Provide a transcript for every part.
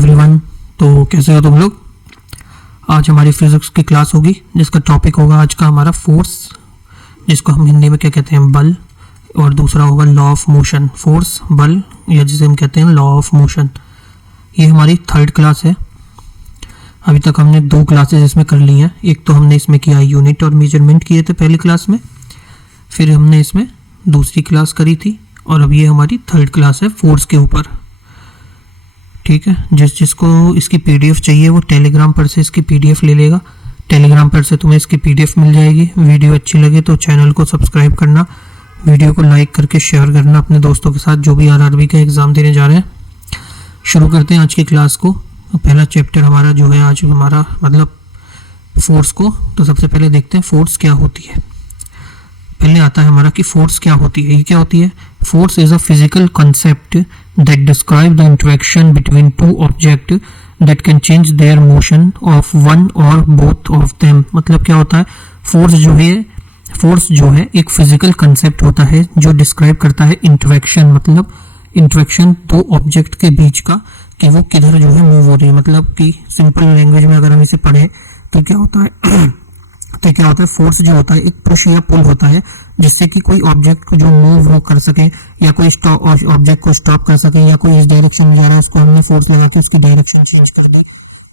Everyone. तो कैसे हो तुम लोग? आज हमारी फिजिक्स की क्लास होगी जिसका टॉपिक होगा आज का हमारा फोर्स, जिसको हम हिंदी में क्या कहते हैं, बल, और दूसरा होगा लॉ ऑफ मोशन। फोर्स, बल, या जिसे हम कहते हैं लॉ ऑफ मोशन। ये हमारी थर्ड क्लास है। अभी तक हमने 2 क्लासेस इसमें कर ली हैं। एक तो हमने इसमें किया यूनिट और मेजरमेंट किए थे पहली क्लास में, फिर हमने इसमें दूसरी क्लास करी थी, और अब ये हमारी थर्ड क्लास है फोर्स के ऊपर। ठीक है, जिसको इसकी पीडीएफ चाहिए वो टेलीग्राम पर से इसकी पीडीएफ ले लेगा। टेलीग्राम पर से तुम्हें इसकी पीडीएफ मिल जाएगी। वीडियो अच्छी लगे तो चैनल को सब्सक्राइब करना, वीडियो को लाइक करके शेयर करना अपने दोस्तों के साथ जो भी आरआरबी का एग्ज़ाम देने जा रहे हैं। शुरू करते हैं आज की क्लास को। पहला चैप्टर हमारा जो है आज हमारा मतलब फोर्स को। तो सबसे पहले देखते हैं फोर्स क्या होती है। पहले आता है हमारा कि फोर्स क्या होती है। ये क्या होती है? Force is a physical concept that describe the interaction between two object that can change their motion of one और बोथ ऑफ देम। मतलब क्या होता है? फोर्स जो है एक फिजिकल कंसेप्ट होता है जो डिस्क्राइब करता है इंटरेक्शन, मतलब इंटरेक्शन 2 ऑब्जेक्ट के बीच का, कि वो किधर जो है मूव हो रही है। मतलब कि सिंपल लैंग्वेज में अगर हम इसे पढ़ें तो क्या होता है फोर्स जो होता है एक पुश या पुल होता है, जिससे कि कोई ऑब्जेक्ट को जो मूव कर सके या कोई ऑब्जेक्ट को स्टॉप कर सके, या कोई इस डायरेक्शन में जा रहा है उसको हमने फोर्स लगा के उसकी डायरेक्शन चेंज कर दी,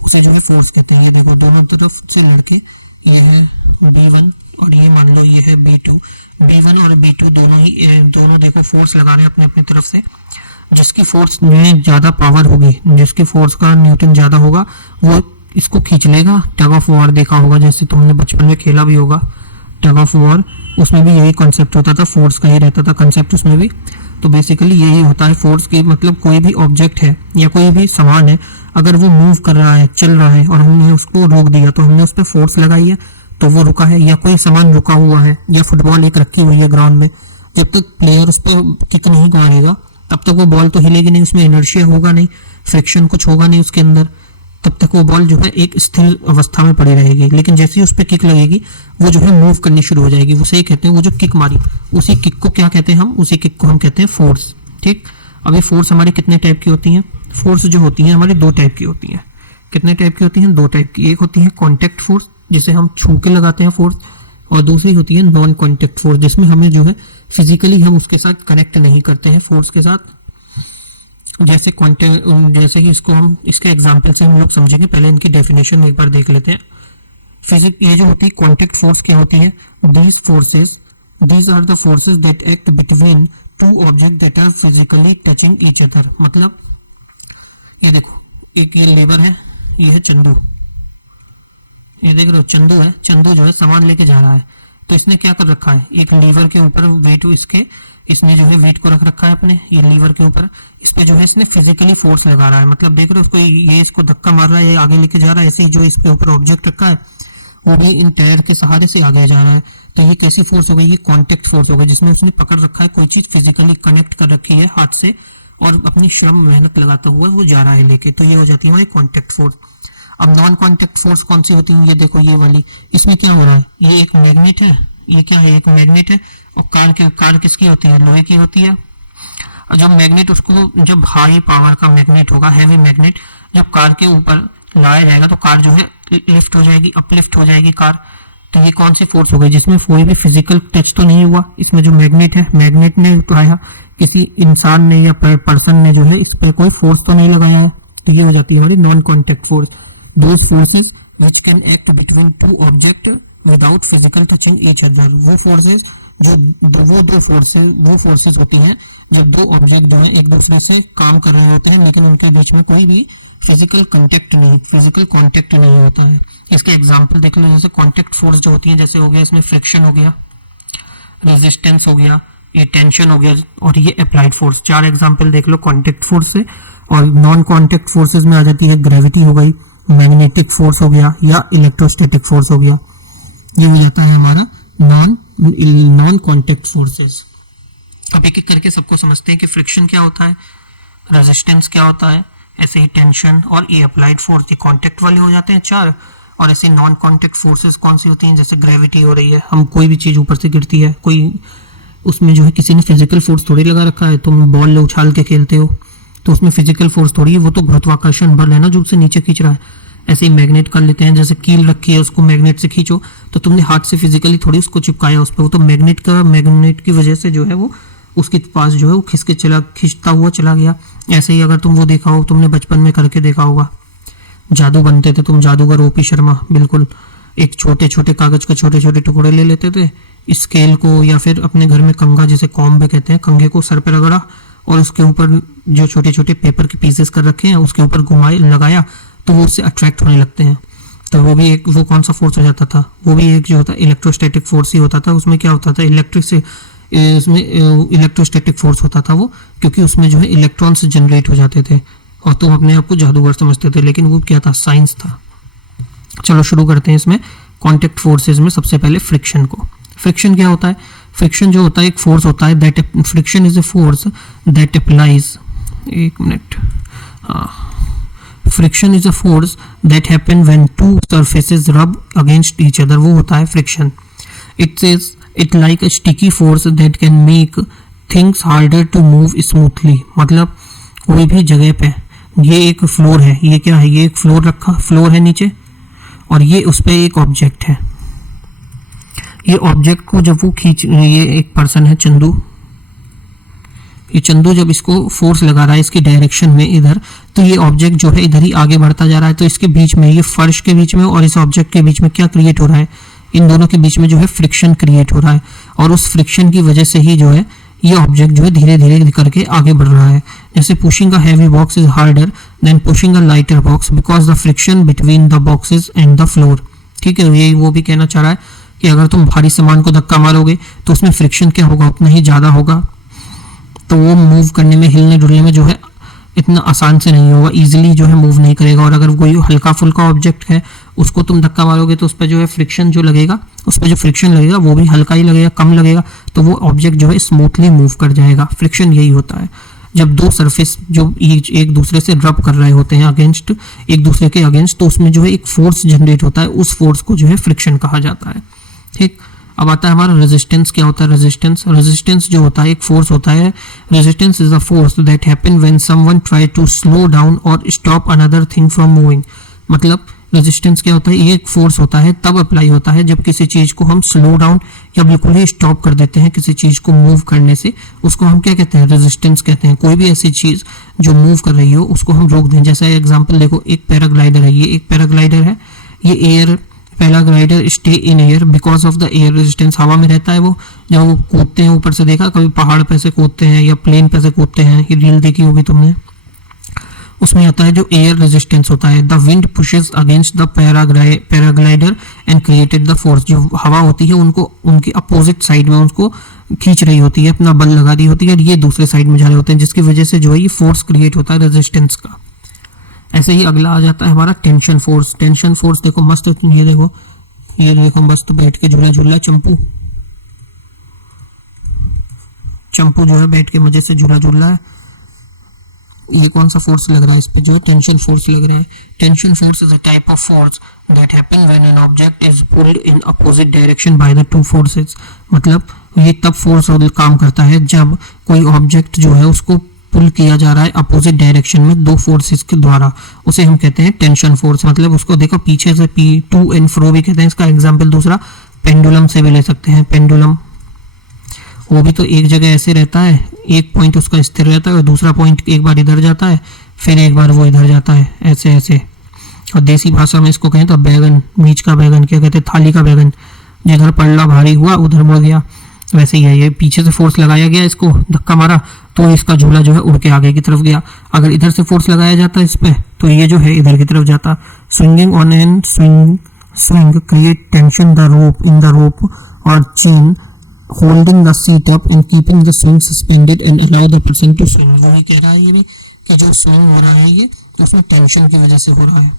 उसे जो है फोर्स कहते हैं। देखो दोनों तरफ से लड़के ये है B1 और ये मान लो ये है B2। B1 और B2 दोनों देखो फोर्स लगा रहे हैं अपने अपनी तरफ से। जिसकी फोर्स में ज्यादा पावर होगी, जिसकी फोर्स का न्यूटन ज्यादा होगा, वो इसको खींच लेगा। टग ऑफ वॉर देखा होगा, जैसे तुमने बचपन में खेला भी होगा टग ऑफ वॉर, उसमें भी यही कॉन्सेप्ट होता था, फोर्स का ही रहता था कॉन्सेप्ट उसमें भी। तो बेसिकली यही होता है फोर्स की, मतलब कोई भी ऑब्जेक्ट है या कोई भी सामान है, अगर वो मूव कर रहा है, चल रहा है, और हमने उसको रोक दिया तो हमने उस पर फोर्स लगाई है तो वो रुका है। या कोई सामान रुका हुआ है, या फुटबॉल एक रखी हुई है ग्राउंड में, जब तक प्लेयर उस पर किक नहीं मारेगा तब तक वो बॉल तो हिलेगी नहीं, उसमें इनर्शिया होगा नहीं, फ्रिक्शन कुछ होगा नहीं उसके अंदर, तब तक वो बॉल जो है एक स्थिर अवस्था में पड़ी रहेगी। लेकिन जैसे ही उस पर किक लगेगी वो जो है मूव करनी शुरू हो जाएगी। उसे ही कहते हैं, वो जो किक मारी उसी किक को क्या कहते हैं हम? उसी किक को हम कहते हैं फोर्स। ठीक, अब ये फोर्स हमारी कितने टाइप की होती हैं? फोर्स जो होती है हमारी 2 टाइप की होती हैं। कितने टाइप की होती हैं? 2 टाइप की। एक होती है कॉन्टेक्ट फोर्स, जिसे हम छू के लगाते हैं फोर्स, और दूसरी होती है नॉन कॉन्टेक्ट फोर्स, जिसमें हमें जो है फिजिकली हम उसके साथ कनेक्ट नहीं करते हैं फोर्स के साथ। जैसे कि इसको हम इसके एग्जांपल से हम लोग समझेंगे। पहले इनकी डेफिनेशन एक बार देख लेते हैं। ये जो होती है कॉन्टेक्ट फोर्स क्या होती है? These are the forces that act between 2 object that are physically touching each other. मतलब ये देखो, एक ये लेबर है, ये है चंदू, ये देख रहे हो चंदू है। चंदू जो है सामान लेके जा रहा है, तो इसने क्या कर रखा है? एक लीवर के ऊपर वेट इसने जो है वेट को रख रखा है अपने ये लीवर के ऊपर। इस पे जो है इसने फिजिकली फोर्स लगा रहा है, मतलब देख रहे हो उसको, ये इसको धक्का मार रहा है, ये आगे लेके जा रहा है। ऐसे ही जो इसके ऊपर ऑब्जेक्ट रखा है वो भी इन टायर के सहारे से आगे जा रहा है। तो ये कैसी फोर्स हो गई? ये कॉन्टेक्ट फोर्स हो गई, जिसमें उसने पकड़ रखा है, कोई चीज फिजिकली कनेक्ट कर रखी है हाथ से, और अपनी श्रम मेहनत लगाता हुआ वो जा रहा है लेके। तो ये हो जाती है हमारी कॉन्टेक्ट फोर्स। अब नॉन कॉन्टेक्ट फोर्स कौन सी होती है? ये देखो ये वाली, इसमें क्या हो रहा है? ये एक मैग्नेट है, ये क्या है? एक मैग्नेट है। और कार किसकी होती है? लोहे की होती है। और जब मैग्नेट उसको, जब हाई पावर का मैग्नेट होगा, हैवी मैग्नेट, जब कार के ऊपर लाया जाएगा तो कार जो है लिफ्ट हो जाएगी, अपलिफ्ट हो जाएगी कार। तो ये कौन सी फोर्स हो गई? जिसमें कोई भी फिजिकल टच तो नहीं हुआ, इसमें जो मैग्नेट है, मैग्नेट ने उठाया, किसी इंसान ने या पर्सन ने जो है इस पर कोई फोर्स तो नहीं लगाया है। तो ये हो जाती है हमारी non contact force. Those forces which can act between 2 object without physical touching each other. वो फोर्सेस जो दो फोर्सेस होती हैं जब 2 ऑब्जेक्ट जो है एक दूसरे से काम कर रहे होते हैं, लेकिन उनके बीच में कोई भी फिजिकल कांटेक्ट नहीं होता है। इसके एग्जांपल देख लो। जैसे कांटेक्ट फोर्स जो होती है, जैसे हो गया इसमें फ्रिक्शन हो गया, रेजिस्टेंस हो गया, ये टेंशन हो गया, और ये अप्लाइड फोर्स। 4 एग्जांपल देख लो कांटेक्ट फोर्स से। और नॉन कांटेक्ट फोर्सेस में आ जाती है ग्रेविटी हो गई, मैग्नेटिक फोर्स हो गया, या इलेक्ट्रोस्टैटिक फोर्स हो गया। ये हो जाता है हमारा नॉन कॉन्टेक्ट फोर्सेस। अब एक एक करके सबको समझते हैं कि फ्रिक्शन क्या होता है, रेजिस्टेंस क्या होता है, ऐसे ही टेंशन, और ये अप्लाइड फोर्स, ये कॉन्टेक्ट वाले हो जाते हैं 4। और ऐसे नॉन कॉन्टेक्ट फोर्सेस कौन सी होती हैं? जैसे ग्रेविटी हो रही है, हम कोई भी चीज ऊपर से गिरती है, कोई उसमें जो है किसी ने फिजिकल फोर्स थोड़ी लगा रखा है, तुम बॉल उछाल के खेलते हो, तो उसमें फिजिकल फोर्स थोड़ी है, वो तो गुरुत्वाकर्षण बल है ना जो उससे नीचे खींच रहा है। ऐसे ही मैग्नेट कर लेते हैं, जैसे कील रखी है उसको मैग्नेट से खींचो, तो तुमने हाथ से फिजिकली थोड़ी उसको चिपकाया उस पर, वो तो मैग्नेट की वजह से जो है वो उसके पास जो है वो खींचता हुआ चला गया। ऐसे ही अगर तुम वो देखा हो, तुमने बचपन में करके देखा होगा, जादू बनते थे तुम, जादूगर ओपी शर्मा, बिल्कुल एक छोटे छोटे कागज के छोटे छोटे टुकड़े ले लेते थे, स्केल को या फिर अपने घर में कंघा जिसे कॉम्ब कहते हैं, कंघे को सर पे रगड़ा और उसके ऊपर जो छोटे छोटे पेपर के पीसेस कर रखे हैं उसके ऊपर घुमाए लगाया, तो वो उससे अट्रैक्ट होने लगते हैं। तो वो भी एक, वो कौन सा फोर्स हो जाता था, वो भी एक जो होता है इलेक्ट्रोस्टैटिक फोर्स ही होता था। उसमें क्या होता था, इसमें इलेक्ट्रोस्टैटिक फोर्स होता था वो, क्योंकि उसमें जो है इलेक्ट्रॉन्स जनरेट हो जाते थे और तुम अपने आप को जादूगर समझते थे, लेकिन वो क्या था, साइंस था। चलो शुरू करते हैं इसमें कॉन्टेक्ट फोर्सेस में। सबसे पहले फ्रिक्शन को। फ्रिक्शन क्या होता है, फ्रिक्शन जो होता है एक फोर्स होता है, that friction is a force that applies, एक मिनट, हाँ, friction is a force that happen when two surfaces rub against each other, वो होता है friction. It like a sticky force that can make things harder to move smoothly. मतलब कोई भी जगह पे, ये एक फ्लोर है, ये क्या है, ये एक फ्लोर है नीचे, और ये उस पर एक ऑब्जेक्ट है। ये ऑब्जेक्ट को जब वो ये एक पर्सन है चंदू, ये चंदू जब इसको फोर्स लगा रहा है इसकी डायरेक्शन में इधर, तो ये ऑब्जेक्ट जो है इधर ही आगे बढ़ता जा रहा है। तो इसके बीच में, ये फर्श के बीच में और इस ऑब्जेक्ट के बीच में क्या क्रिएट हो रहा है, इन दोनों के बीच में जो है फ्रिक्शन क्रिएट हो रहा है, और उस फ्रिक्शन की वजह से ही जो है ये ऑब्जेक्ट जो है धीरे धीरे करके आगे बढ़ रहा है। जैसे pushing a heavy box is harder than pushing a lighter box because the friction between the boxes and the floor. ठीक है, यही वो भी कहना चाह रहा है कि अगर तुम भारी सामान को धक्का मारोगे तो उसमें फ्रिक्शन क्या होगा, उतना ही ज़्यादा होगा, तो वो मूव करने में, हिलने डुलने में जो है इतना आसान से नहीं होगा, इजीली जो है मूव नहीं करेगा। और अगर कोई हल्का फुल्का ऑब्जेक्ट है उसको तुम धक्का मारोगे तो उस पर जो है फ्रिक्शन जो लगेगा, उस पर जो फ्रिक्शन लगेगा वो भी हल्का ही लगेगा, कम लगेगा, तो वो ऑब्जेक्ट जो है स्मूथली मूव कर जाएगा। फ्रिक्शन यही होता है, जब दो सरफेस जो एक दूसरे से रब कर रहे होते हैं अगेंस्ट, एक दूसरे के अगेंस्ट, तो उसमें जो है एक फोर्स जनरेट होता है, उस फोर्स को जो है फ्रिक्शन कहा जाता है। ठीक, अब आता है हमारा रेजिस्टेंस। क्या होता है रेजिस्टेंस जो होता है एक फोर्स होता है। Resistance is a force that happen when someone try to slow down और stop another thing from moving. मतलब रेजिस्टेंस क्या होता है, ये एक फोर्स होता है, तब अप्लाई होता है जब किसी चीज को हम स्लो डाउन या बिल्कुल ही स्टॉप कर देते हैं किसी चीज को मूव करने से, उसको हम क्या कहते हैं, रेजिस्टेंस कहते हैं। कोई भी ऐसी चीज जो मूव कर रही हो उसको हम रोक दें। जैसा एग्जांपल देखो, एक पैराग्लाइडर है, ये एक पैराग्लाइडर है, ये air paraglider stay in air because of the air resistance. हवा में रहता है वो, जब वो कूदते हैं ऊपर से, देखा कभी पहाड़ पे से कूदते हैं या प्लेन पे से कूदते हैं, ये रील देखी होगी तुमने, उसमें आता है जो एयर रेजिस्टेंस होता है। The wind pushes against the paraglider and created the force. जो हवा होती है उनको उनके अपोजिट साइड में उसको खींच रही होती है, अपना बल लगा रही होती है, और ये दूसरे साइड में जा रहे होते हैं, जिसकी वजह से जो है ये फोर्स क्रिएट होता है रेजिस्टेंस का। ऐसे ही अगला आ जाता है हमारा टेंशन फोर्स। टेंशन फोर्स देखो मस्त, ये देखो मस्त बैठ के झूला झूला चंपू जो है बैठ के मजे से झूला झूल रहा है। ये कौन सा फोर्स लग रहा है इस पे, जो है टेंशन फोर्स लग रहा है। Tension force is a type of force that happen when an object is pulled in opposite direction by the two forces. मतलब ये तब फोर्स काम करता है जब कोई ऑब्जेक्ट जो है उसको पुल किया जा रहा है अपोजिट डायरेक्शन में दो फोर्सेस के द्वारा, उसे हम कहते हैं टेंशन फोर्स। मतलब उसको देखो पीछे से टू एंड फ्रो भी कहते हैं। इसका एग्जांपल दूसरा पेंडुलम से भी ले सकते हैं। पेंडुलम वो भी तो एक जगह ऐसे रहता है, एक पॉइंट उसका स्थिर रहता है और दूसरा पॉइंट एक बार इधर जाता है, फिर एक बार वो इधर जाता है, ऐसे ऐसे। और देसी भाषा में इसको कहें तो बैगन, बीच का बैगन क्या कहते हैं, थाली का बैगन, जिधर पल्ला भारी हुआ उधर मुड़ गया, वैसे ही है। ये पीछे से फोर्स लगाया गया, इसको धक्का मारा तो इसका झूला जो है उड़ के आगे की तरफ गया। अगर इधर से फोर्स लगाया जाता है इस पे, तो ये जो है इधर की तरफ जाता। Swinging on an swing create tension the rope in the rope or chain holding the seat up and keeping the swing suspended and allow the person to swing। वो ही कह रहा है ये भी कि जो स्विंग हो रहा है ये तो उसमें टेंशन की वजह से हो रहा है।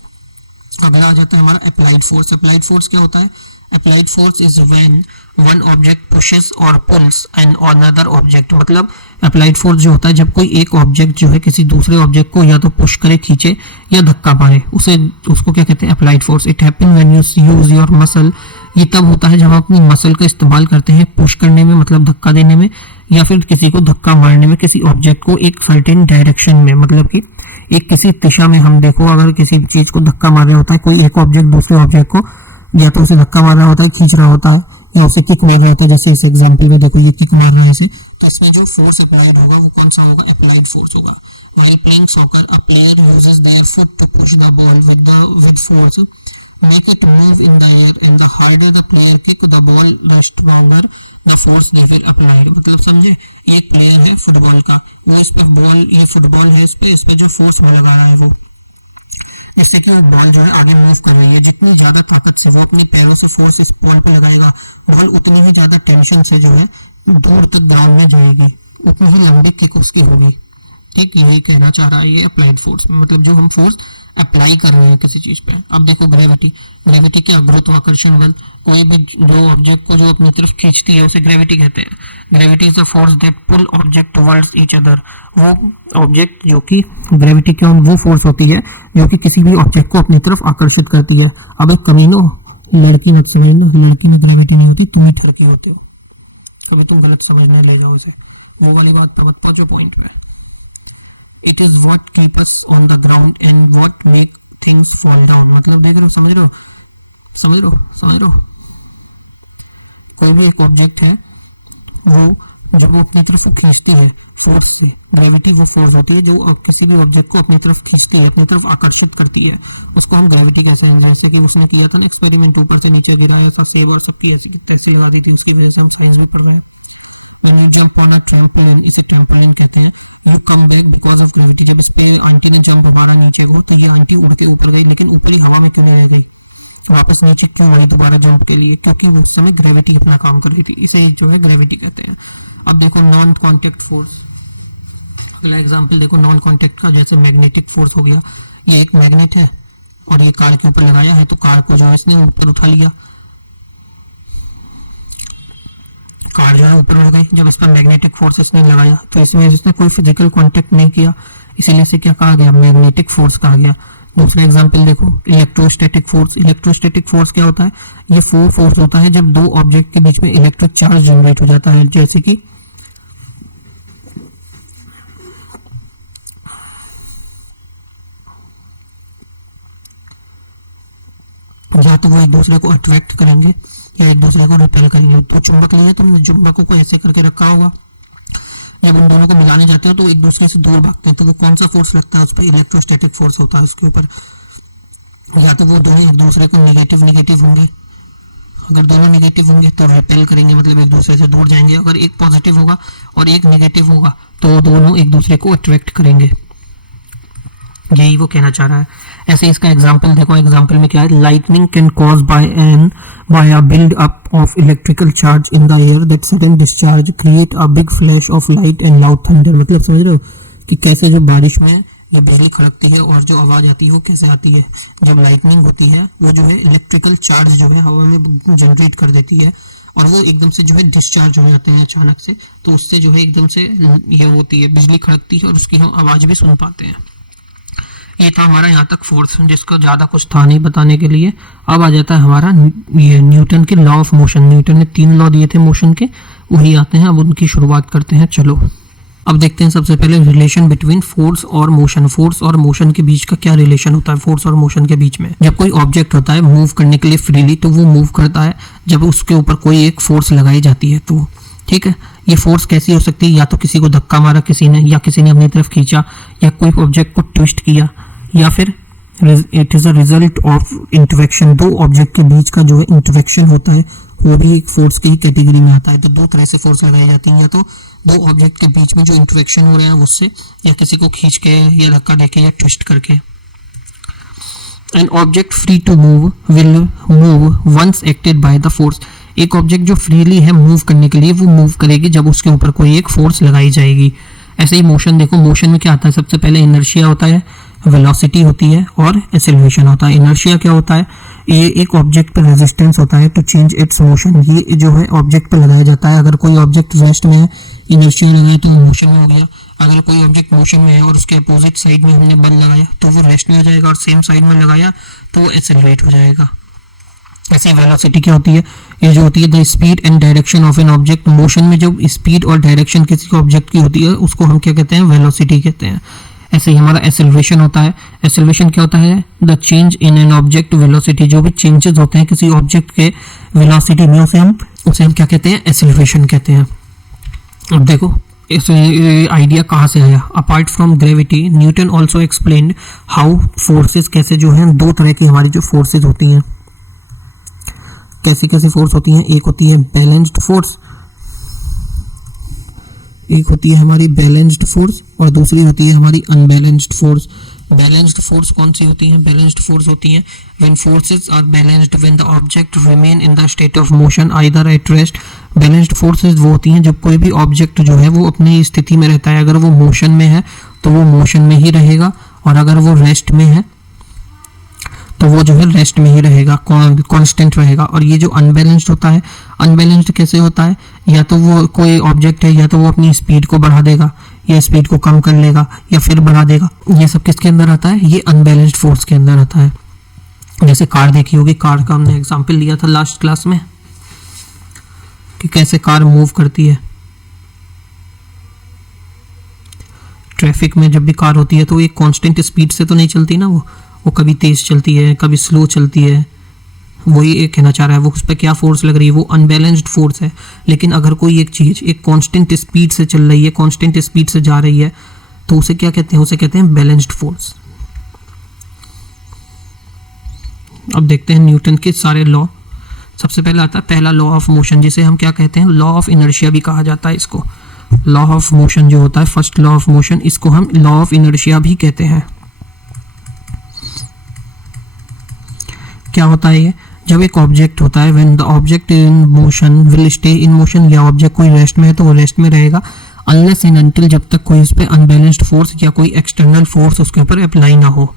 अगला आ जाता है हमारा अप्लाइड फोर्स। अप्लाइड फोर्स क्या होता है, applied force is when one object pushes और पुल्स एन अनदर ऑब्जेक्ट। मतलब अप्लाइड फोर्स जो होता है जब कोई एक ऑब्जेक्ट जो है किसी दूसरे ऑब्जेक्ट को या तो पुश करे, खींचे या धक्का मारे, उसको क्या कहते हैं? Applied force. It happen when you use your muscle. ये तब होता है जब आप अपनी मसल का इस्तेमाल करते हैं पुश करने में, मतलब धक्का देने में, या फिर किसी को धक्का मारने में, किसी ऑब्जेक्ट को एक सर्टेन डायरेक्शन में, मतलब कि एक किसी दिशा में। हम देखो अगर किसी चीज को धक्का मार रहा होता है कोई एक ऑब्जेक्ट दूसरे ऑब्जेक्ट को, या तो उसे धक्का मार रहा होता है, खींच रहा होता है, या उसे किक मार रहा होता है, जैसे इस एग्जांपल में देखो ये किक मार रहा है इसे, तो इसमें जो फोर्स अप्लाइड होगा वो कौन सा होगा? अप्लाइड फोर्स होगा। While playing soccer a player uses their foot to push the ball with force, make it move in the air, and the harder the player kick the ball, the stronger the force they will apply। मतलब समझे, एक player है football का, वो इस पे ball, ये football है, इस पे जो फोर्स में लगा रहा है वो, इससे कि बॉल जो है आगे मूव कर रही है, जितनी ज्यादा ताकत से वो अपने पैरों से फोर्स इस बॉल पे लगाएगा, बॉल उतनी ही ज्यादा टेंशन से जो है दूर तक ग्राउंड में जाएगी, उतनी ही लंबी किक उसकी होगी। ठीक, यही कहना चाह रहा है ये अप्लाइड फोर्स में, मतलब जो हम फोर्स अप्लाई कर रहे हैं किसी चीज पे। अब देखो ग्रेविटी, ग्रेविटी क्या? गुरुत्वाकर्षण बल। कोई भी जो ऑब्जेक्ट को जो अपनी तरफ खींचती है उसे ग्रेविटी कहते हैं। Gravity is a force that pull object towards each other. वो ऑब्जेक्ट जो कि ग्रेविटी क्या, वो फोर्स होती है जो कि किसी भी ऑब्जेक्ट को अपनी तरफ आकर्षित करती है। अब एक कमीनो, लड़की मत समझना, लड़की में ग्रेविटी नहीं होती, तुम ही ठरकी होते हो, कभी तुम गलत समझने ले जाओ इसे, वो वाली बात पे मत पहुंचो पॉइंट पे। It is what keep us on the ground and what make things fall down। मतलब देख रहे हो, समझ रहे हो। कोई भी एक ऑब्जेक्ट है, वो जब वो अपनी तरफ खींचती है फोर्स से, ग्रेविटी वो फोर्स होती है जो किसी भी ऑब्जेक्ट को अपनी तरफ खींचती है, अपनी तरफ आकर्षित करती है, उसको हम ग्रेविटी कहते हैं। जैसे कि उसने किया था ना एक्सपेरिमेंट, ऊपर से नीचे गिरा ऐसा सेब और सबकी ऐसी तैसे लगा दी थी, उसकी वजह से हम साइंस भी पढ़ रहे हैं। When you jump on a trampoline, इसे trampoline कहते हैं। You come back because of gravity। जब इस पे आंटी ने जंप दोबारा नीचे को, तो ये आंटी उड़ के ऊपर गई, लेकिन ऊपर ही हवा में क्यों नहीं रह गई, वापस नीचे क्यों आई दोबारा जंप के लिए? क्योंकि उस समय ग्रेविटी अपना काम कर रही थी, इसे जो है ग्रेविटी कहते हैं। अब देखो नॉन कॉन्टेक्ट फोर्स, अगला एग्जाम्पल देखो नॉन कॉन्टेक्ट का, जैसे मैग्नेटिक फोर्स हो गया। ये एक मैग्नेट है और ये कार के ऊपर लगाया है, तो कार को जो है इसने ऊपर उठा लिया, कार जो है ऊपर उड़ गई। जब इस पर मैग्नेटिक फोर्स इसने लगाया तो इसमें इसने कोई फिजिकल कांटेक्ट नहीं किया, इसीलिए इसे क्या कहा गया? मैग्नेटिक फोर्स कहा गया। दूसरा एग्जांपल देखो इलेक्ट्रोस्टैटिक फोर्स। इलेक्ट्रोस्टैटिक फोर्स क्या होता है? ये फोर्स होता है जब दो ऑब्जेक्ट के बीच में इलेक्ट्रिक चार्ज जनरेट हो जाता है, जैसे कि या तो वो एक दूसरे को अट्रैक्ट करेंगे या एक दूसरे को रिपेल करेंगे। तो चुंबक लिया तुमने, चुंबकों को ऐसे करके रखा होगा, जब उन दोनों को मिलाने जाते हो तो एक दूसरे से दूर भागते हैं, तो वो कौन सा फोर्स लगता है उस पर? इलेक्ट्रोस्टैटिक फोर्स होता है उसके ऊपर। या तो वो दोनों एक दूसरे को नेगेटिव होंगे, अगर दोनों नेगेटिव होंगे तो रिपेल करेंगे, मतलब एक दूसरे से दूर जाएंगे। अगर एक पॉजिटिव होगा और एक नेगेटिव होगा तो दोनों एक दूसरे को अट्रैक्ट करेंगे, यही वो कहना चाह रहा है। ऐसे इसका एग्जांपल देखो, एग्जांपल में क्या है? Lightning can cause by a build up of electrical charge in the air, that sudden discharge create a big flash of light and loud thunder. मतलब समझ रहे हो कि कैसे जब बारिश में ये बिजली खड़कती है और जो आवाज आती है वो कैसे आती है? जब लाइटनिंग होती है वो जो है इलेक्ट्रिकल चार्ज जो है हवा में जनरेट कर देती है और वो एकदम से जो है डिस्चार्ज हो जाते हैं अचानक से, तो उससे जो है एकदम से ये होती है, बिजली खड़कती है और उसकी हम आवाज भी सुन पाते हैं। ये था हमारा यहाँ तक फोर्स, जिसको ज़्यादा कुछ था नहीं बताने के लिए। अब आ जाता है हमारा ये न्यूटन के लॉ ऑफ मोशन। न्यूटन ने 3 लॉ दिए थे मोशन के, वही आते हैं। अब उनकी शुरुआत करते हैं। चलो अब देखते हैं सबसे पहले रिलेशन बिटवीन फोर्स और मोशन। फोर्स और मोशन के बीच का क्या रिलेशन होता है? फोर्स और मोशन के बीच में जब कोई ऑब्जेक्ट होता है मूव करने के लिए फ्रीली, तो वो मूव करता है जब उसके ऊपर कोई एक फोर्स लगाई जाती है। तो ठीक है, ये फोर्स कैसी हो सकती है? या तो किसी को धक्का मारा किसी ने, या किसी ने अपनी तरफ खींचा, या कोई ऑब्जेक्ट को ट्विस्ट किया, या फिर it is a result of interaction. दो ऑब्जेक्ट के बीच का जो है इंटरेक्शन होता है वो भी एक फोर्स की ही कैटेगरी में आता है। तो दो तरह से फोर्स लगाई जाती है, या तो दो ऑब्जेक्ट के बीच में जो इंटरेक्शन हो रहा है उससे, या किसी को खींच के या धक्का देके या ट्विस्ट करके। An object free to move will move once acted by the force. एक ऑब्जेक्ट जो फ्रीली है मूव करने के लिए, वो मूव करेगी जब उसके ऊपर कोई एक फोर्स लगाई जाएगी। ऐसे ही मोशन देखो, मोशन में क्या आता है? सबसे पहले इनर्शिया होता है, वेलोसिटी होती है और एक्सेलरेशन होता है। इनर्शिया क्या होता है? ये एक ऑब्जेक्ट पर रेजिस्टेंस होता है टू चेंज इट्स मोशन। ये जो है ऑब्जेक्ट पर लगाया जाता है। अगर कोई ऑब्जेक्ट रेस्ट में है, इनर्शिया लगाया तो मोशन में हो गया। अगर कोई ऑब्जेक्ट मोशन में है और उसके अपोजिट साइड में हमने बल लगाया तो वो रेस्ट में हो जाएगा, और सेम साइड में लगाया तो वो एक्सेलरेट हो जाएगा। ऐसी वेलोसिटी क्या होती है? ये जो होती है the speed and direction of an object. Motion में जो स्पीड और डायरेक्शन किसी ऑब्जेक्ट की होती है उसको हम क्या कहते हैं? वेलोसिटी कहते हैं। ऐसे ही हमारा एक्सेलरेशन होता है। एक्सेलरेशन क्या होता है? The change in an object velocity. जो भी चेंजेस होते हैं किसी ऑब्जेक्ट के वेलोसिटी में उसे हम क्या कहते हैं? एक्सेलरेशन कहते हैं। अब देखो इस आइडिया कहाँ से आया? Apart from gravity Newton also explained how forces कैसे जो है दो तरह की हमारी जो फोर्सेस होती हैं, कैसी कैसी फोर्स होती हैं। एक होती है बैलेंस्ड फोर्स, एक होती है हमारी बैलेंस्ड फोर्स और दूसरी होती है हमारी अनबैलेंस्ड फोर्स। बैलेंस्ड फोर्स कौन सी होती हैं? बैलेंस्ड फोर्स होती हैं when forces are balanced when the object remain in the state of motion either at rest. Balanced forces वो होती हैं जब कोई भी ऑब्जेक्ट जो है वो अपनी स्थिति में रहता है। अगर वो मोशन में है तो वो मोशन में ही रहेगा, और अगर वो रेस्ट में है तो वो जो है रेस्ट में ही रहेगा, कांस्टेंट रहेगा। और ये जो अनबैलेंस्ड होता है, अनबैलेंस्ड कैसे होता है? या तो वो कोई ऑब्जेक्ट है या तो वो अपनी स्पीड को बढ़ा देगा या स्पीड को कम कर लेगा या फिर बढ़ा देगा। ये सब किसके अंदर आता है? ये अनबैलेंस्ड फोर्स के अंदर आता है। जैसे कार देखी होगी, कार का हमने एग्जाम्पल लिया था लास्ट क्लास में कि कैसे कार मूव करती है। ट्रैफिक में जब भी कार होती है तो एक कांस्टेंट स्पीड से तो नहीं चलती ना, वो कभी तेज चलती है कभी स्लो चलती है। वही एक कहना चाह रहा है, वो उस पर क्या फोर्स लग रही है? वो अनबैलेंस्ड फोर्स है। लेकिन अगर कोई एक चीज़ एक कांस्टेंट स्पीड से चल रही है, कांस्टेंट स्पीड से जा रही है, तो उसे क्या कहते हैं? उसे कहते हैं बैलेंस्ड फोर्स। अब देखते हैं न्यूटन के सारे लॉ। सबसे पहले आता है पहला लॉ ऑफ मोशन, जिसे हम क्या कहते हैं? लॉ ऑफ इनर्शिया भी कहा जाता है इसको। लॉ ऑफ मोशन जो होता है, फर्स्ट लॉ ऑफ मोशन, इसको हम लॉ ऑफ इनर्शिया भी कहते हैं। क्या होता है ये? जब एक ऑब्जेक्ट होता है, when the object in motion will stay in motion, या ऑब्जेक्ट कोई रेस्ट में है तो वो रेस्ट में रहेगा, अनलेस एंड अनटिल, जब तक कोई उस पर अनबैलेंस्ड फोर्स या कोई एक्सटर्नल फोर्स उसके ऊपर अप्लाई ना हो।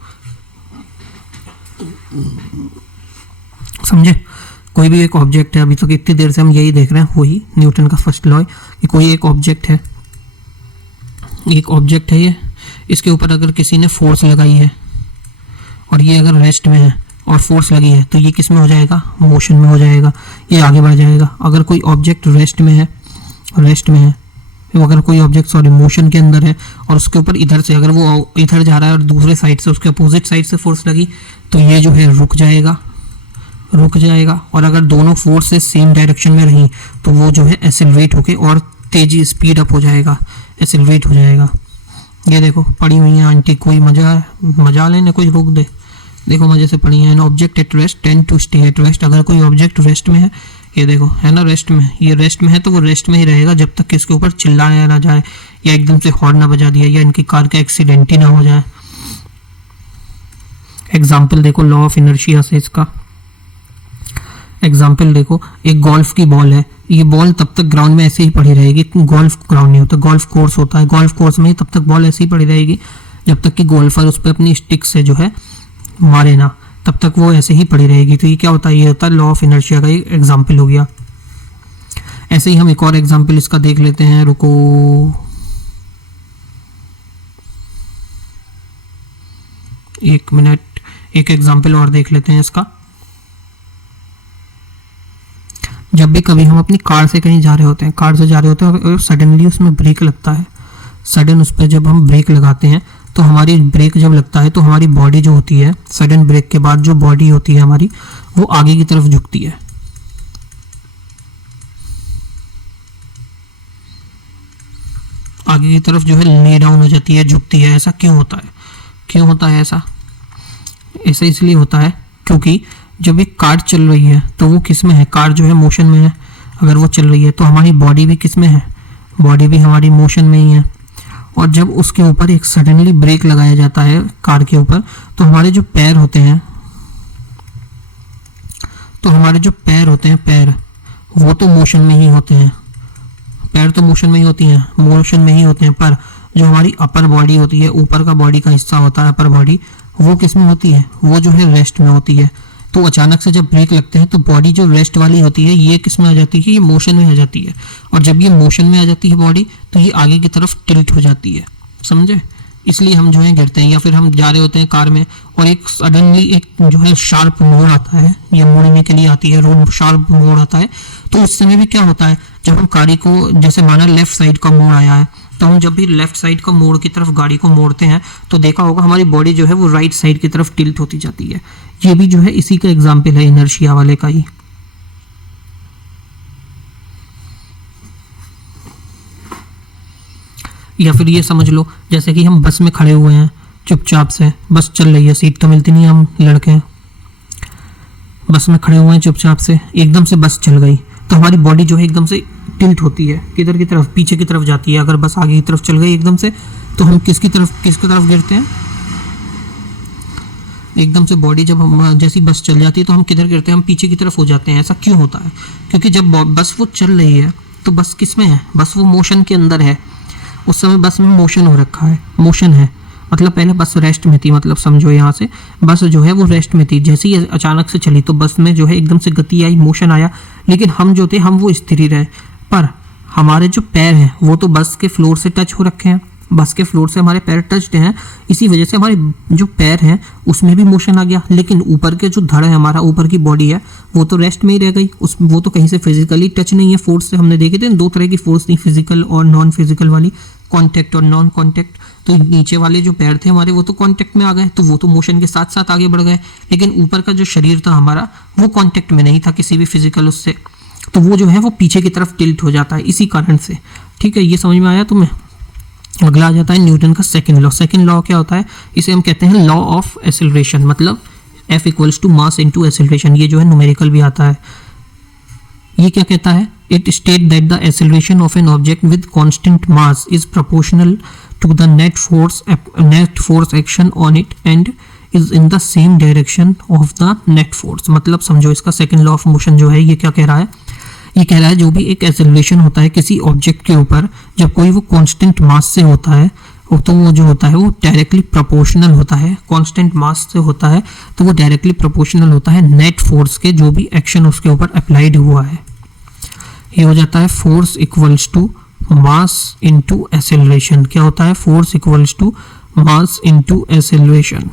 समझे? कोई भी एक ऑब्जेक्ट है, अभी तक इतनी देर से हम यही देख रहे हैं, वही न्यूटन का फर्स्ट लॉ है कि कोई एक ऑब्जेक्ट है, ये, इसके ऊपर अगर किसी ने फोर्स लगाई है और ये अगर रेस्ट में है और फोर्स लगी है तो ये किस में हो जाएगा? मोशन में हो जाएगा, ये आगे बढ़ जाएगा। अगर कोई ऑब्जेक्ट रेस्ट में है, अगर कोई ऑब्जेक्ट मोशन के अंदर है और उसके ऊपर इधर से, अगर वो इधर जा रहा है और दूसरे साइड से उसके अपोजिट साइड से फोर्स लगी तो ये जो है रुक जाएगा। और अगर दोनों फोर्सेस सेम डायरेक्शन में रही तो वो जो है एक्सेलरेट होके और तेजी स्पीड अप हो जाएगा, एक्सेलरेट हो जाएगा। ये देखो पड़ी हुई है आंटी, कोई मजा लेने, कोई रोक दे। देखो मजे से पड़ी है। An object at rest tend to stay at rest. अगर कोई ऑब्जेक्ट रेस्ट में है, ये देखो है ना रेस्ट में, ये रेस्ट में है तो वो रेस्ट में ही रहेगा जब तक कि इसके ऊपर चिल्लाया ना जाए या एकदम से हॉर्न ना बजा दिया या इनकी कार का एक्सीडेंट ही ना हो जाए। एग्जाम्पल देखो लॉ ऑफ इनर्शिया से इसका। एग्जाम्पल देखो, एक गोल्फ की बॉल है, ये बॉल तब तक ग्राउंड में ऐसे ही पड़ी रहेगी। गोल्फ ग्राउंड नहीं होता, गोल्फ कोर्स होता है। गोल्फ कोर्स में तब तक बॉल ऐसे ही पड़ी रहेगी जब तक कि गोल्फर उस पर अपनी स्टिक से जो है मारे ना, तब तक वो ऐसे ही पड़ी रहेगी। तो ये क्या होता है? ये होता है लॉ ऑफ इनर्शिया का एक एग्जाम्पल हो गया। ऐसे ही हम एक और एग्जाम्पल इसका देख लेते हैं, रुको। एक मिनट, एक एग्जाम्पल और देख लेते हैं इसका। जब भी कभी हम अपनी कार से कहीं जा रहे होते हैं, और सडनली उसमें ब्रेक लगता है, सडन उस पर जब हम ब्रेक लगाते हैं तो हमारी ब्रेक जब लगता है तो हमारी बॉडी जो होती है, सडन ब्रेक के बाद जो बॉडी होती है हमारी, वो आगे की तरफ झुकती है। आगे की तरफ जो है ले डाउन हो जाती है, झुकती है। ऐसा क्यों होता है? ऐसा इसलिए होता है क्योंकि जब एक कार चल रही है तो वो किस में है? कार जो है मोशन में है। अगर वो चल रही है तो हमारी बॉडी भी किस में है? बॉडी भी हमारी मोशन में ही है। और जब उसके ऊपर एक सडनली ब्रेक लगाया जाता है कार के ऊपर, तो हमारे जो पैर होते हैं, पैर वो तो मोशन में ही होते हैं। पैर तो मोशन में ही होती हैं, पर जो हमारी अपर बॉडी होती है, ऊपर का बॉडी का हिस्सा होता है अपर बॉडी, वो किस में होती है? वो जो है रेस्ट में होती है। तो अचानक से जब ब्रेक लगते हैं तो बॉडी जो रेस्ट वाली होती है ये किस में आ जाती है, ये मोशन में आ जाती है। और जब ये मोशन में आ जाती है बॉडी तो ये आगे की तरफ टिल्ट हो जाती है, समझे। इसलिए हम जो है गिरते हैं, या फिर हम जा रहे होते हैं कार में और एक सडनली एक जो है शार्प मोड़ आता है, ये मोड़ने के लिए आती है रोड, शार्प मोड़ आता है। तो उस समय भी क्या होता है, जब हम गाड़ी को, जैसे माना लेफ्ट साइड का मोड़ आया है, तो हम जब भी लेफ्ट साइड का मोड़ की तरफ गाड़ी को मोड़ते हैं तो देखा होगा हमारी बॉडी जो है वो राइट साइड की तरफ टिल्ट होती जाती है। ये भी जो है इसी का एग्जाम्पल है, इनर्शिया वाले का ही। या फिर ये समझ लो जैसे कि हम बस में खड़े हुए हैं चुपचाप से, बस चल रही है, सीट तो मिलती नहीं, हम लड़के हैं, बस में खड़े हुए हैं चुपचाप से, एकदम से बस चल गई तो हमारी बॉडी जो है एकदम से टिल्ट होती है, किधर की तरफ, पीछे की तरफ जाती है। अगर बस आगे की तरफ चल गई एकदम से तो हम किसकी तरफ गिरते हैं, एकदम से बॉडी जब हम, जैसी बस चल जाती है तो हम किधर गिरते हैं, हम पीछे की तरफ हो जाते हैं। ऐसा क्यों होता है, क्योंकि जब बस वो चल रही है तो बस किस में है, बस वो मोशन के अंदर है, उस समय बस में मोशन हो रखा है, मोशन है, मतलब पहले बस रेस्ट में थी, मतलब समझो यहाँ से बस जो है वो रेस्ट में थी, जैसे ही अचानक से चली तो बस में जो है एकदम से गति आई, मोशन आया, लेकिन हम जो थे हम वो स्थिर ही रहे, पर हमारे जो पैर हैं वो तो बस के फ्लोर से टच हो रखे हैं, बस के फ्लोर से हमारे पैर टच्ड हैं, इसी वजह से हमारे जो पैर हैं उसमें भी मोशन आ गया। लेकिन ऊपर के जो धड़ है, हमारा ऊपर की बॉडी है, वो तो रेस्ट में ही रह गई, वो तो कहीं से फिजिकली टच नहीं है फोर्स से। हमने देखे थे दो तरह की फोर्स थी, फिजिकल और नॉन फिजिकल वाली, कॉन्टैक्ट और नॉन कॉन्टैक्ट। तो नीचे वाले जो पैर थे हमारे वो तो कॉन्टैक्ट में आ गए, तो वो तो मोशन के साथ साथ आगे बढ़ गए, लेकिन ऊपर का जो शरीर था हमारा वो कॉन्टैक्ट में नहीं था किसी भी फिजिकल उससे, तो वो जो है वो पीछे की तरफ टिल्ट हो जाता है इसी कारण से। ठीक है, ये समझ में आया तुम्हें। अगला आ जाता है न्यूटन का सेकंड लॉ। सेकंड लॉ क्या होता है, इसे हम कहते हैं लॉ ऑफ एक्सेलरेशन, मतलब F equals to mass into acceleration. ये जो है न्यूमेरिकल भी आता है। ये क्या कहता है, it state that the acceleration of an object with constant mass is proportional to the net force action on it and is in the same direction of the net force. मतलब समझो इसका सेकंड लॉ ऑफ मोशन जो है ये क्या कह रहा है, ये कह रहा है जो भी एक एक्सेलरेशन होता है किसी ऑब्जेक्ट के ऊपर, जब कोई वो कांस्टेंट मास से होता है तो वो जो होता है वो डायरेक्टली प्रोपोर्शनल होता है, कांस्टेंट मास से होता है तो वो डायरेक्टली प्रोपोर्शनल होता है नेट फोर्स के, जो भी एक्शन उसके ऊपर अप्लाइड हुआ है। ये हो जाता है force equals to mass into acceleration. क्या होता है, force equals to mass into acceleration.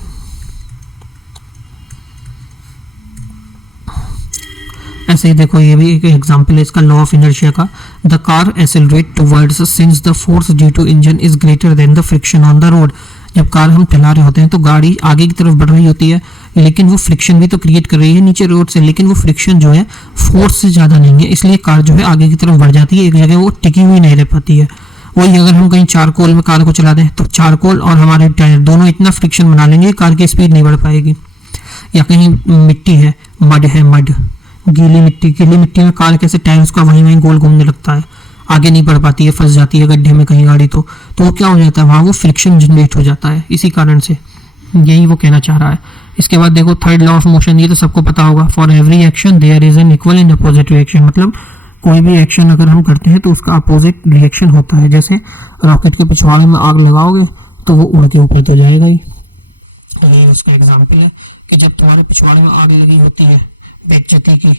ऐसे ही देखो, ये भी एक एग्जांपल है इसका, लॉ ऑफ इनर्शिया का। The car accelerate towards since the force due to engine is greater than the friction on the road. जब कार हम चला रहे होते हैं तो गाड़ी आगे की तरफ बढ़ रही होती है, लेकिन वो फ्रिक्शन भी तो क्रिएट कर रही है नीचे रोड से, लेकिन वो फ्रिक्शन जो है फोर्स से ज़्यादा नहीं है, इसलिए कार जो है आगे की तरफ बढ़ जाती है, एक जगह वो टिकी हुई नहीं रह पाती है। वही अगर हम कहीं चारकोल में कार को चला दें तो चारकोल और हमारे टायर दोनों इतना फ्रिक्शन बना लेंगे कार की स्पीड नहीं बढ़ पाएगी। या कहीं मिट्टी है, मड है, मड गीली मिट्टी में कार कैसे टायर उसका वहीं गोल घूमने लगता है, आगे नहीं बढ़ पाती है, फंस जाती है गड्ढे में कहीं गाड़ी, तो वो क्या हो जाता है, वहाँ वो फ्रिक्शन जनरेट हो जाता है इसी कारण से। यही वो कहना चाह रहा है। इसके बाद देखो थर्ड लॉ ऑफ मोशन, ये तो सबको पता होगा, for every action there is an equal and opposite reaction. मतलब कोई भी एक्शन अगर हम करते हैं तो उसका अपोजिट रिएक्शन होता है। जैसे रॉकेट के पिछवाड़े में आग लगाओगे तो वो उड़ के ऊपर तो जाएगा ही। ये उसका एग्जाम्पल है कि जब तुम्हारे पिछवाड़े में आग लगी होती है बेइज्जती की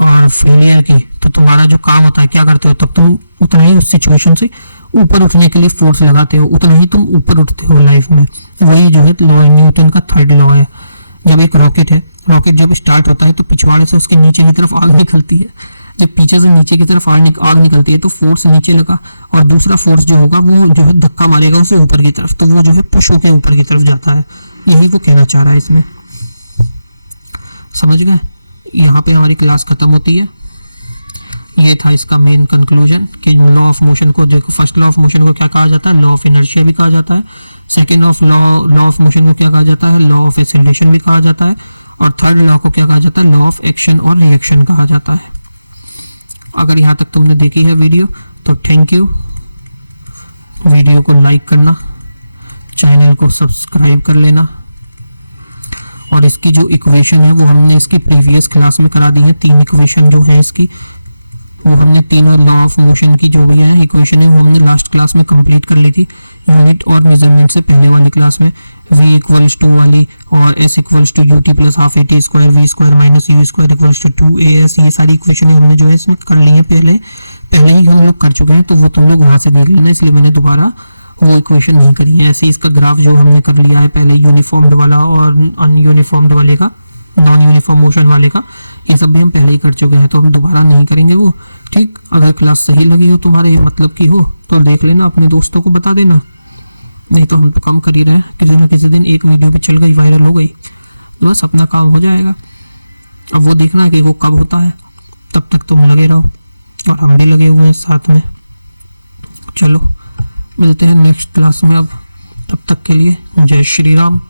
और फेलियर की, तो तुम्हारा जो काम होता है क्या करते हो, तब तुम उतना ही उस सिचुएशन से ऊपर उठने के लिए फोर्स लगाते हो, उतना ही तुम ऊपर उठते हो लाइफ में। वही जो है लॉ न्यूटन का थर्ड लॉ है। जब एक रॉकेट है, रॉकेट जब स्टार्ट होता है तो पिछवाड़े से उसके नीचे की तरफ आग निकलती है। जब पीछे से नीचे की तरफ आग निकलती है तो फोर्स नीचे लगा और दूसरा फोर्स जो होगा वो जो है धक्का मारेगा उसे ऊपर की तरफ, तो वो जो है पुश होकर ऊपर की तरफ जाता है। यही वो कहना चाह रहा है इसमें, समझ गए। यहाँ पे हमारी क्लास खत्म होती है। ये था इसका मेन कंक्लूजन कि लॉ ऑफ मोशन को देखो, फर्स्ट लॉ ऑफ मोशन को क्या कहा जाता है, लॉ ऑफ इनर्शिया भी कहा जाता है। सेकंड लॉ ऑफ मोशन को क्या कहा जाता है, लॉ ऑफ एक्सेलरेशन भी कहा जाता है। और थर्ड लॉ को क्या कहा जाता है, लॉ ऑफ एक्शन और रिएक्शन कहा जाता है। अगर यहाँ तक तुमने देखी है वीडियो तो थैंक यू। वीडियो को लाइक करना, चैनल को सब्सक्राइब कर लेना, और इसकी जो इक्वेशन है वो हमने इसकी प्रीवियस क्लास में करा दी है। 3 इक्वेशन जो है इसकी और हमने तीनों लॉ ऑफ मोशन की जो भी है इक्वेशन है वो हमने लास्ट क्लास में कंप्लीट कर ली थी, यूनिट और मेजरमेंट से पहले वाली क्लास में। v इक्वल्स टू वाली और s equals to ut plus half a t square v square minus u square equals to 2as, ये सारी इक्वेशन हमने जो है इसमें कर ली है, पहले ही हम लोग कर चुके हैं, तो वो तुम लोग वहां से देख लेना, इसलिए मैंने दोबारा वो इक्वेशन नहीं करी है। ऐसे इसका ग्राफ जो हमने कर लिया है पहले यूनिफॉर्म्ड वाला और अनयूनिफॉर्म्ड वाले का, नॉन यूनिफॉर्म मोशन वाले का, ये सब भी हम पहले ही कर चुके हैं, तो हम दोबारा नहीं करेंगे वो। ठीक, अगर क्लास सही लगी हो तुम्हारे मतलब की हो तो देख लेना, अपने दोस्तों को बता देना, नहीं तो हम तो कम कर ही रहे हैं, किसी न किसी दिन एक वीडियो पे चल गई, वायरल हो गई, तो बस अपना काम हो जाएगा। अब वो देखना कि वो कब होता है, तब तक तुम लगे रहो और हम भी लगे हुए हैं साथ में। चलो मिलते हैं नेक्स्ट क्लास में, अब तब तक के लिए जय श्री राम।